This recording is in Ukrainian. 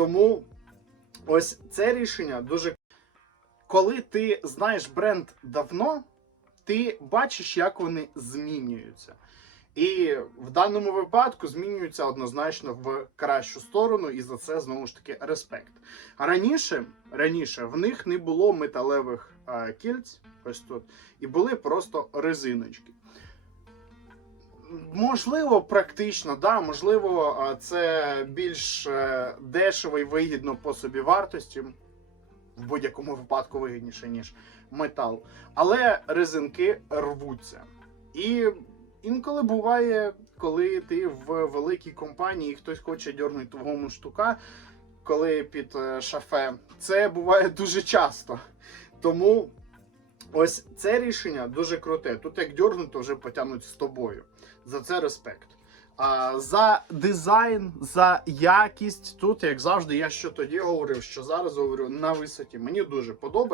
Тому ось це рішення дуже. Коли ти знаєш бренд давно, ти бачиш, як вони змінюються. І в даному випадку змінюються однозначно в кращу сторону, і за це знову ж таки респект. Раніше, раніше в них не було металевих е, кільць, ось тут, і були просто резиночки. Можливо, практично, да, можливо, це більш е, дешево і вигідно по собі вартості. В будь-якому випадку вигідніше, ніж метал. Але резинки рвуться. І інколи буває, коли ти в великій компанії і хтось хоче дьорнути твого муштука, коли під е, шафе. Це буває дуже часто. Тому ось це рішення дуже круте. Тут як дьорнуть, то вже потягнуть з тобою. За це респект. А, за дизайн, за якість. Тут, як завжди, я що тоді говорив, що зараз говорю на висоті. Мені дуже подобається.